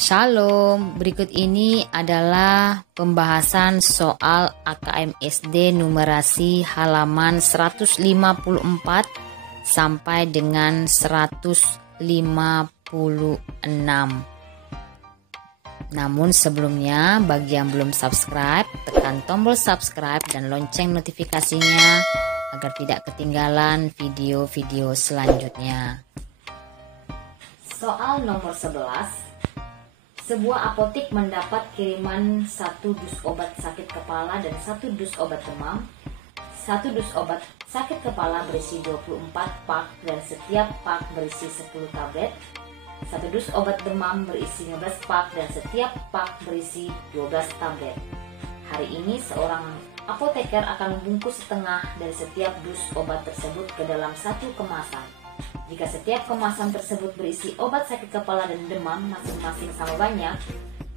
Shalom, berikut ini adalah pembahasan soal AKM SD numerasi halaman 154 sampai dengan 156. Namun sebelumnya, bagi yang belum subscribe, tekan tombol subscribe dan lonceng notifikasinya agar tidak ketinggalan video-video selanjutnya. Soal nomor 11. Sebuah apotik mendapat kiriman 1 dus obat sakit kepala dan 1 dus obat demam. 1 dus obat sakit kepala berisi 24 pak dan setiap pak berisi 10 tablet. 1 dus obat demam berisi 15 pak dan setiap pak berisi 12 tablet. Hari ini seorang apoteker akan membungkus setengah dari setiap dus obat tersebut ke dalam satu kemasan. Jika setiap kemasan tersebut berisi obat sakit kepala dan demam masing-masing sama banyak,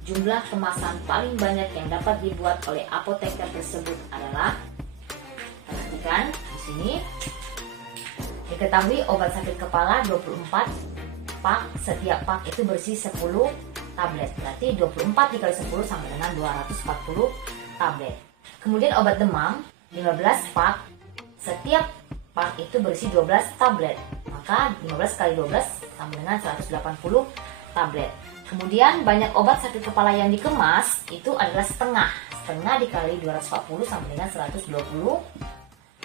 jumlah kemasan paling banyak yang dapat dibuat oleh apoteker tersebut adalah, perhatikan di sini, diketahui obat sakit kepala 24 pak, setiap pak itu berisi 10 tablet, berarti 24 dikali 10 sama dengan 240 tablet. Kemudian obat demam 15 pak, setiap pak itu berisi 12 tablet, maka 15 kali 12 sama dengan 180 tablet. Kemudian banyak obat sakit kepala yang dikemas itu adalah setengah dikali 240 sama dengan 120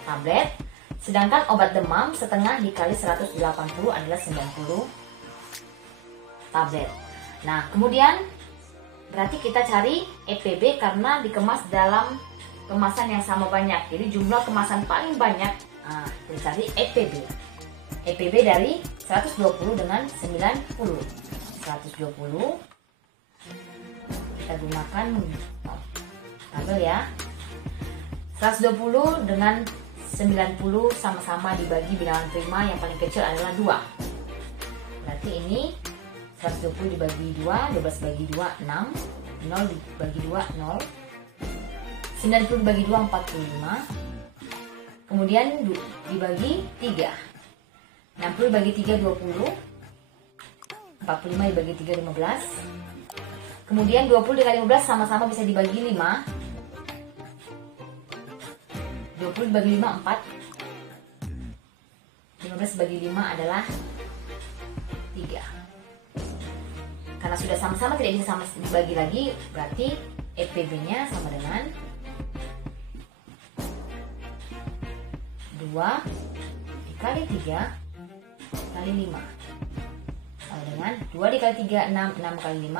tablet. Sedangkan obat demam setengah dikali 180 adalah 90 tablet. Nah, kemudian berarti kita cari EPB karena dikemas dalam kemasan yang sama banyak. Jadi jumlah kemasan paling banyak. Nah, kita cari EPB. EPB dari 120 dengan 90. 120 kita gunakan tabel ya. 120 dengan 90 sama-sama dibagi bilangan prima, yang paling kecil adalah 2. Berarti ini 120 dibagi 2, 12 bagi 2, 6. 0 dibagi 2, 0. 90 dibagi 2, 45. Kemudian dibagi 3. 60 dibagi 3, 20. 45 dibagi 3, 15. Kemudian 20 dikali 15 sama-sama bisa dibagi 5. 20 dibagi 5, 4. 15 dibagi 5 adalah 3. Karena sudah sama-sama tidak bisa sama dibagi lagi, berarti EPB-nya sama dengan 2 dikali 3 kali 5 sama dengan 2 dikali 3, 6. 6 kali 5,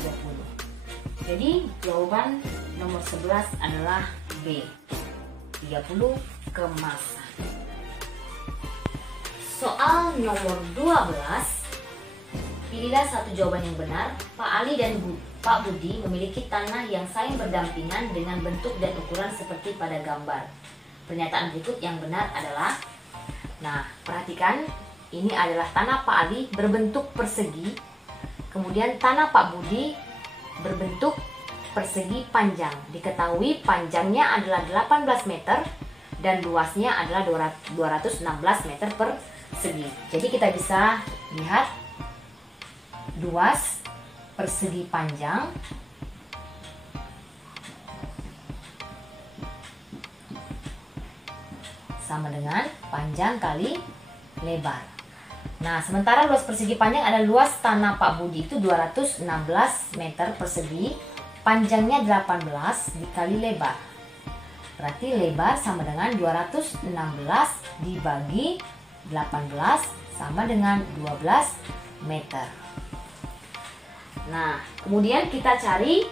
20. Jadi jawaban nomor 11 adalah B, 30 kemasan. Soal nomor 12. Pilihlah satu jawaban yang benar. Pak Ali dan Pak Budi memiliki tanah yang saling berdampingan dengan bentuk dan ukuran seperti pada gambar. Pernyataan berikut yang benar adalah, nah perhatikan, ini adalah tanah Pak Ali berbentuk persegi, kemudian tanah Pak Budi berbentuk persegi panjang. Diketahui panjangnya adalah 18 meter dan luasnya adalah 216 meter persegi. Jadi kita bisa lihat luas persegi panjang sama dengan panjang kali lebar. Nah, sementara luas persegi panjang ada luas tanah Pak Budi itu 216 meter persegi, panjangnya 18 dikali lebar. Berarti lebar sama dengan 216 dibagi 18 sama dengan 12 meter. Nah, kemudian kita cari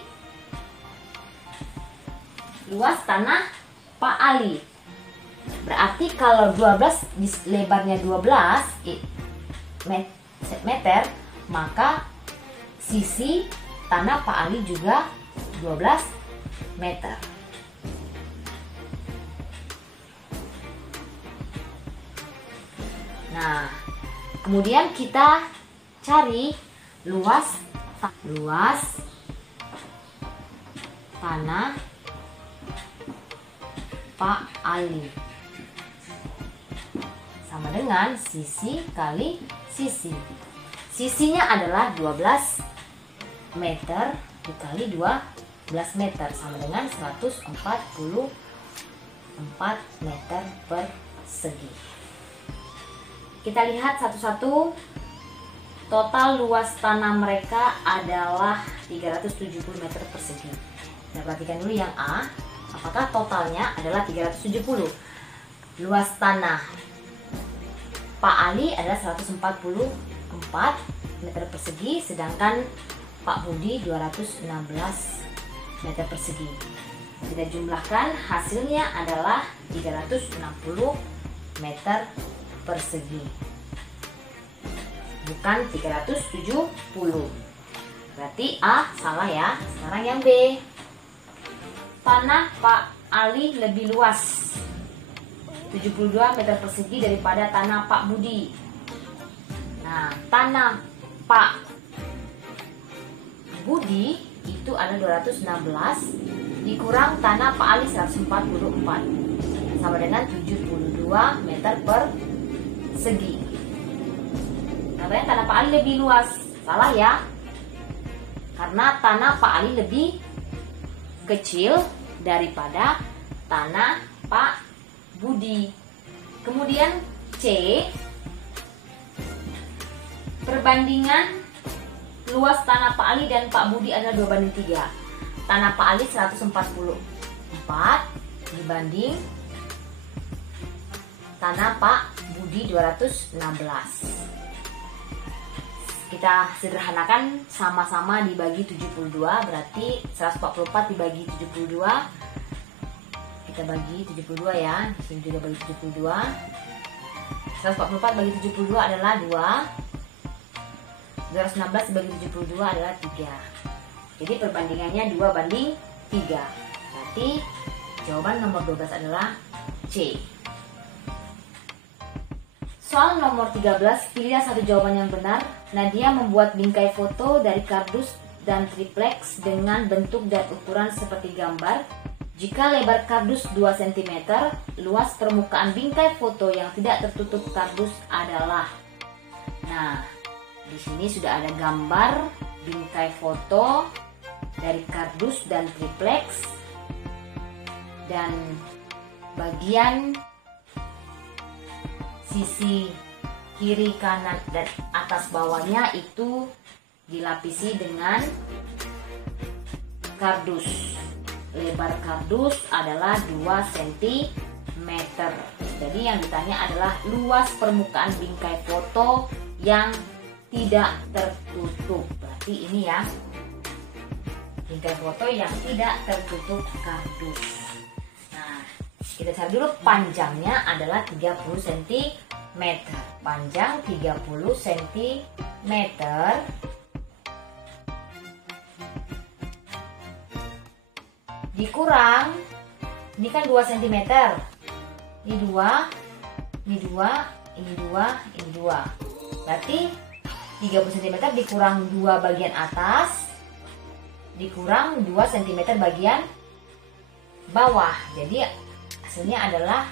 luas tanah Pak Ali. Berarti kalau 12 lebarnya 12 meter, maka sisi tanah Pak Ali juga 12 meter. Nah, kemudian kita cari luas tanah Pak Ali sama dengan sisi kali sisi. Sisinya adalah 12 meter dikali 12 meter sama dengan 144 meter persegi. Kita lihat satu-satu. Total luas tanah mereka adalah 370 meter persegi. Kita perhatikan dulu yang A. Apakah totalnya adalah 370? Luas tanah Pak Ali adalah 144 meter persegi, sedangkan Pak Budi 216 meter persegi. Kita jumlahkan, hasilnya adalah 360 meter persegi, bukan 370. Berarti A salah ya. Sekarang yang B. Tanah Pak Ali lebih luas 72 meter persegi daripada tanah Pak Budi. Nah, tanah Pak Budi itu ada 216 dikurang tanah Pak Ali 144 sama dengan 72 meter persegi. Katanya tanah Pak Ali lebih luas. Salah ya, karena tanah Pak Ali lebih kecil daripada tanah Pak Budi. Kemudian C, perbandingan luas tanah Pak Ali dan Pak Budi adalah 2:3. Tanah Pak Ali 144 dibanding tanah Pak Budi 216. Kita sederhanakan, sama-sama dibagi 72, berarti 144 dibagi 72. Kita bagi 72 ya, di sini juga bagi 72. 144 bagi 72 adalah 2. 216 dibagi 72 adalah 3. Jadi perbandingannya 2:3. Berarti jawaban nomor 12 adalah C. Soal nomor 13, pilihlah satu jawaban yang benar. Nadia membuat bingkai foto dari kardus dan triplex dengan bentuk dan ukuran seperti gambar. Jika lebar kardus 2 cm, luas permukaan bingkai foto yang tidak tertutup kardus adalah. Nah, di sini sudah ada gambar bingkai foto dari kardus dan triplex, dan bagian sisi kiri, kanan, dan atas bawahnya itu dilapisi dengan kardus. Lebar kardus adalah 2 cm. Jadi yang ditanya adalah luas permukaan bingkai foto yang tidak tertutup. Berarti ini ya, bingkai foto yang tidak tertutup kardus. Nah, kita cari dulu panjangnya adalah 30 cm. Panjang 30 cm dikurang, ini kan 2 cm. Ini 2, ini 2, ini 2, ini 2. Berarti 30 cm dikurang 2 bagian atas, dikurang 2 cm bagian bawah. Jadi hasilnya adalah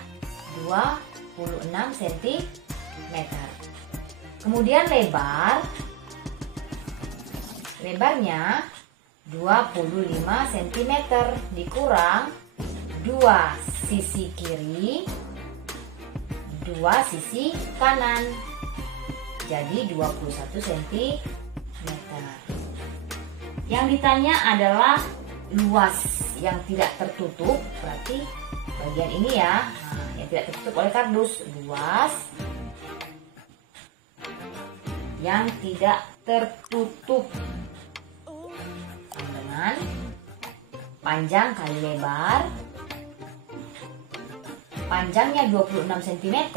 26 cm. Kemudian lebarnya 25 cm dikurang 2 sisi kiri, 2 sisi kanan, jadi 21 cm. Yang ditanya adalah luas yang tidak tertutup, berarti bagian ini ya, yang tidak tertutup oleh kardus. Luas yang tidak tertutup dengan panjang kali lebar. Panjangnya 26 cm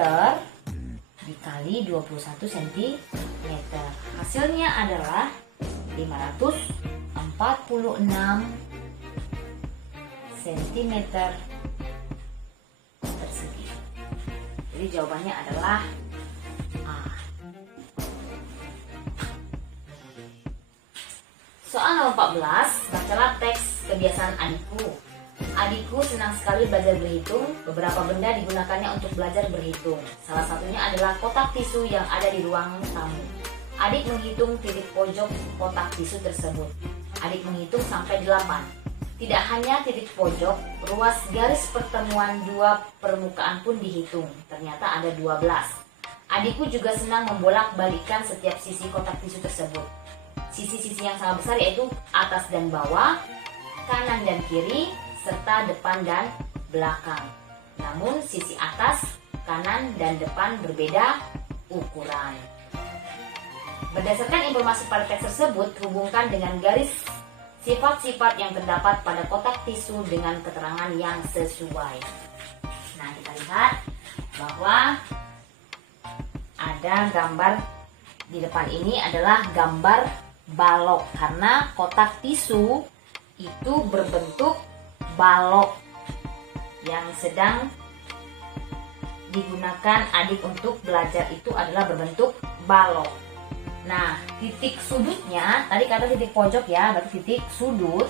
dikali 21 cm. Hasilnya adalah 546 cm persegi. Jadi jawabannya adalah A. Soal nomor 14, bacalah teks kebiasaan adikku. Adikku senang sekali belajar berhitung. Beberapa benda digunakannya untuk belajar berhitung. Salah satunya adalah kotak tisu yang ada di ruang tamu. Adik menghitung titik pojok kotak tisu tersebut. Adik menghitung sampai 8. Tidak hanya titik pojok, ruas garis pertemuan dua permukaan pun dihitung. Ternyata ada 12. Adikku juga senang membolak-balikan setiap sisi kotak tisu tersebut. Sisi-sisi yang sangat besar yaitu atas dan bawah, kanan dan kiri, serta depan dan belakang. Namun sisi atas, kanan, dan depan berbeda ukuran. Berdasarkan informasi pada teks tersebut, hubungkan dengan garis sifat-sifat yang terdapat pada kotak tisu dengan keterangan yang sesuai. Nah, kita lihat bahwa ada gambar di depan ini adalah gambar balok, karena kotak tisu itu berbentuk balok yang sedang digunakan adik untuk belajar itu adalah berbentuk balok. Nah, titik sudutnya, tadi kata titik pojok ya, berarti titik sudut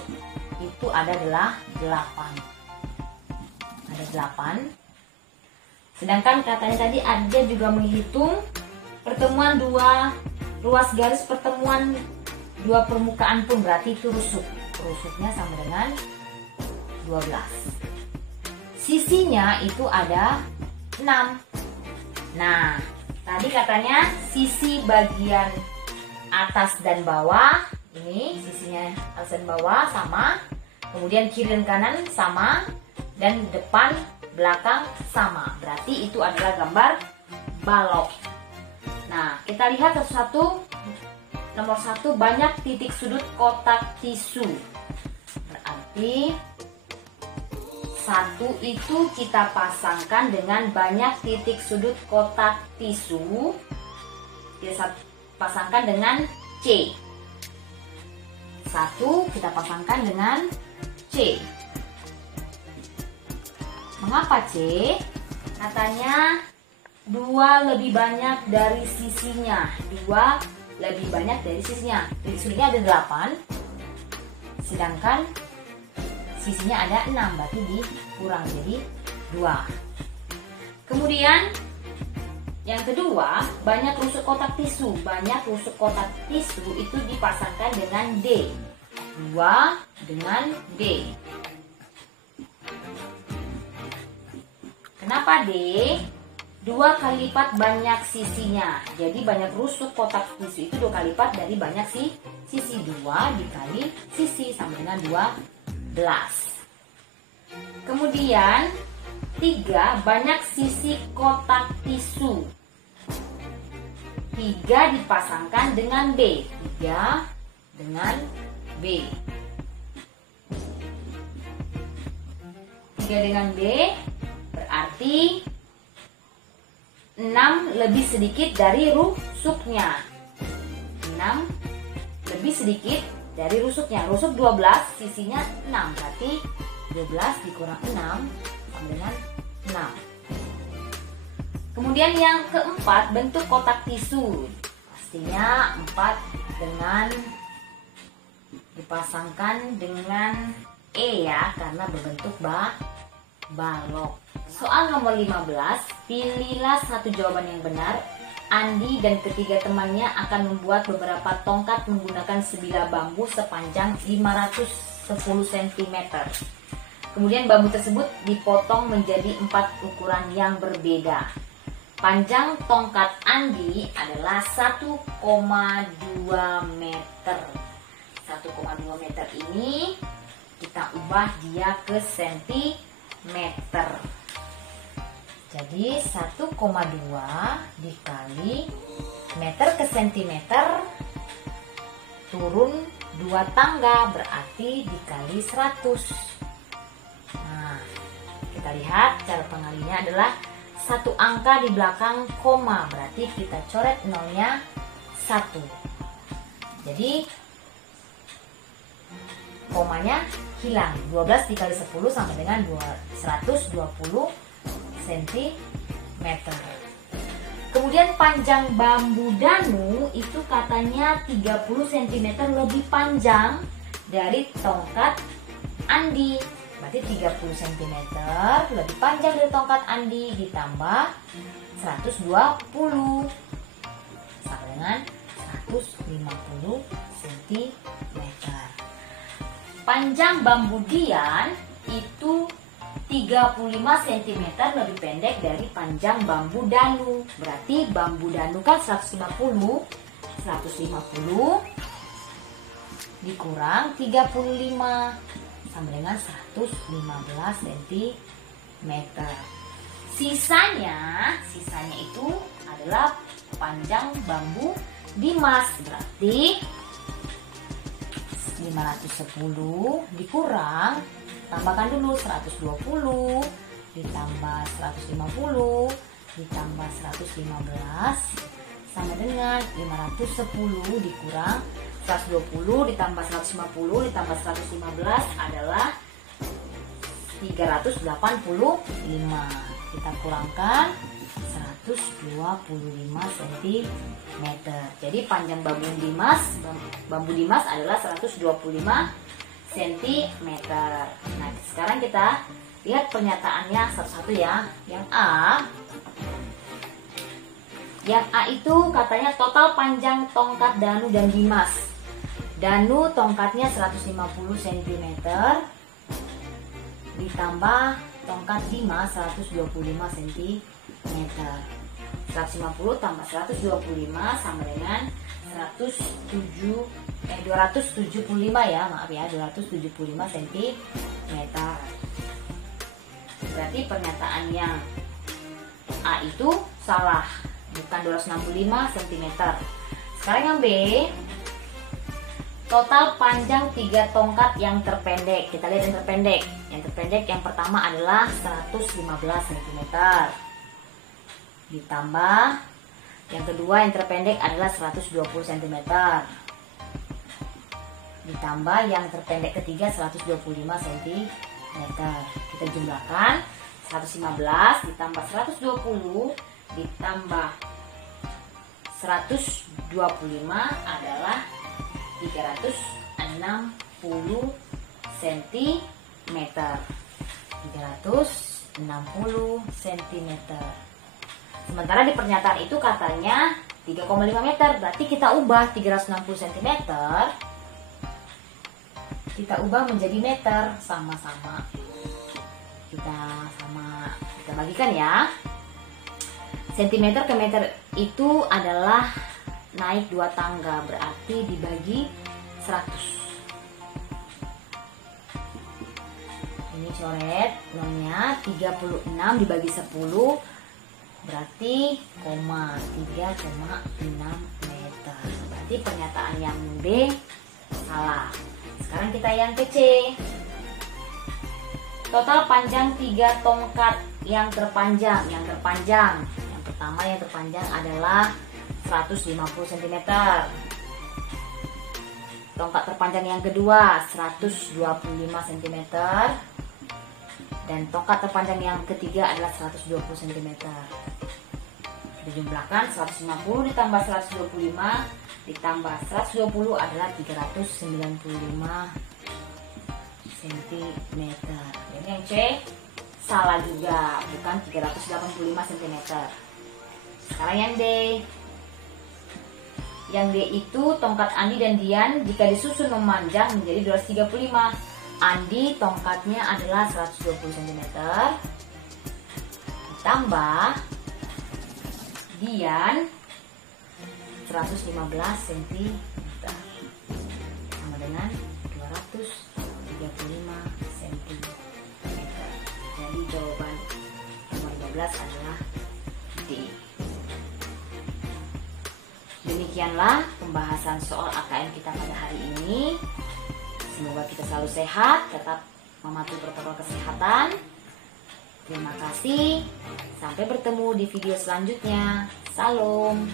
itu adalah 8. Ada 8. Sedangkan katanya tadi ada juga menghitung pertemuan ruas garis pertemuan dua permukaan pun, berarti itu rusuk. Rusuknya sama dengan 12. Sisinya itu ada 6. Nah, tadi katanya sisi bagian atas dan bawah, ini sisinya atas dan bawah sama, kemudian kiri dan kanan sama, dan depan belakang sama. Berarti itu adalah gambar balok. Nah, kita lihat satu-satu. Nomor 1, banyak titik sudut kotak tisu. Berarti 1 itu kita pasangkan dengan banyak titik sudut kotak tisu. Kita pasangkan dengan C. 1 kita pasangkan dengan C. Mengapa C? Katanya 2 lebih banyak dari sisinya. 2 lebih banyak dari sisinya. Titik sudutnya ada 8. Sedangkan sisinya ada 6, berarti dikurang jadi 2. Kemudian yang kedua, banyak rusuk kotak tisu. Banyak rusuk kotak tisu itu dipasangkan dengan D. 2 dengan D. Kenapa D? 2 kali lipat banyak sisinya. Jadi banyak rusuk kotak tisu itu 2 kali lipat dari banyak sisi. 2 dikali sisi sama dengan 12. Kemudian 3, banyak sisi kotak tisu. 3 dipasangkan dengan B. 3 dengan B. 3 dengan B berarti 6 lebih sedikit dari rusuknya. 6 lebih sedikit dari rusuknya. Rusuk 12, sisinya 6. Berarti 12 dikurang 6 sama dengan 6. Kemudian yang keempat, bentuk kotak tisu. Pastinya 4 dengan dipasangkan dengan E ya, karena berbentuk balok. Soal nomor 15, pilihlah satu jawaban yang benar. Andi dan ketiga temannya akan membuat beberapa tongkat menggunakan sebilah bambu sepanjang 510 cm. Kemudian bambu tersebut dipotong menjadi 4 ukuran yang berbeda. Panjang tongkat Andi adalah 1,2 meter. 1,2 meter ini kita ubah dia ke sentimeter. Jadi 1,2 dikali meter ke sentimeter turun 2 tangga, berarti dikali 100. Nah, kita lihat cara pengalinya adalah 1 angka di belakang koma, berarti kita coret nolnya 1. Jadi komanya hilang. 12 dikali 10 sama dengan 120 cm. Kemudian panjang bambu danu itu katanya 30 cm lebih panjang dari tongkat Andi. Berarti 30 cm lebih panjang dari tongkat Andi ditambah 120 sama dengan 150 cm. Panjang bambu dian itu 35 cm lebih pendek dari panjang bambu danu. Berarti bambu danu kan 150 dikurang 35 sama dengan 115 cm. Sisanya itu adalah panjang bambu dimas. Berarti 510 dikurang, tambahkan dulu 120 ditambah 150 ditambah 115 sama dengan 510 dikurang 120 ditambah 150 ditambah 115 adalah 385. Kita kurangkan 125 cm. Jadi panjang bambu dimas adalah 125 cm. Nah, sekarang kita lihat pernyataannya satu-satu ya. Yang A itu katanya total panjang tongkat danu dan dimas. Danu tongkatnya 150 cm ditambah tongkat dimas 125 cm. 150 tambah 125 sama dengan 275 ya, maaf ya, 275 cm. Berarti pernyataan yang A itu salah, bukan 265 cm. Sekarang yang B, total panjang 3 tongkat yang terpendek. Kita lihat yang terpendek. Yang terpendek yang pertama adalah 115 cm. Ditambah yang kedua yang terpendek adalah 120 cm. Ditambah yang terpendek ketiga 125 cm. Kita jumlahkan 115 ditambah 120 ditambah 125 adalah 360 cm. 360 cm. Sementara di pernyataan itu katanya 3,5 meter. Berarti kita ubah 360 cm, kita ubah menjadi meter. Sama-sama kita bagikan ya. Sentimeter ke meter itu adalah naik 2 tangga, berarti dibagi 100. Ini coret nolnya, 36 dibagi 10 berarti 3,6 meter. Berarti pernyataan yang B salah. Sekarang kita yang ke C. Total panjang 3 tongkat yang terpanjang. Yang pertama yang terpanjang adalah 150 cm. Tongkat terpanjang yang kedua 125 cm. Dan tongkat terpanjang yang ketiga adalah 120 cm. Dijumlahkan 150 ditambah 125 ditambah 120 adalah 395 cm. Jadi yang C salah juga, bukan 385 cm. Sekarang yang D. Yang D itu tongkat Andi dan Dian jika disusun memanjang menjadi 235. Andi tongkatnya adalah 120 cm ditambah Dian 115 cm sama dengan 235 cm. Jadi jawaban nomor 15 adalah D. Demikianlah pembahasan soal AKM kita pada hari ini. Semoga kita selalu sehat, tetap mematuhi protokol kesehatan. Terima kasih. Sampai bertemu di video selanjutnya. Salam.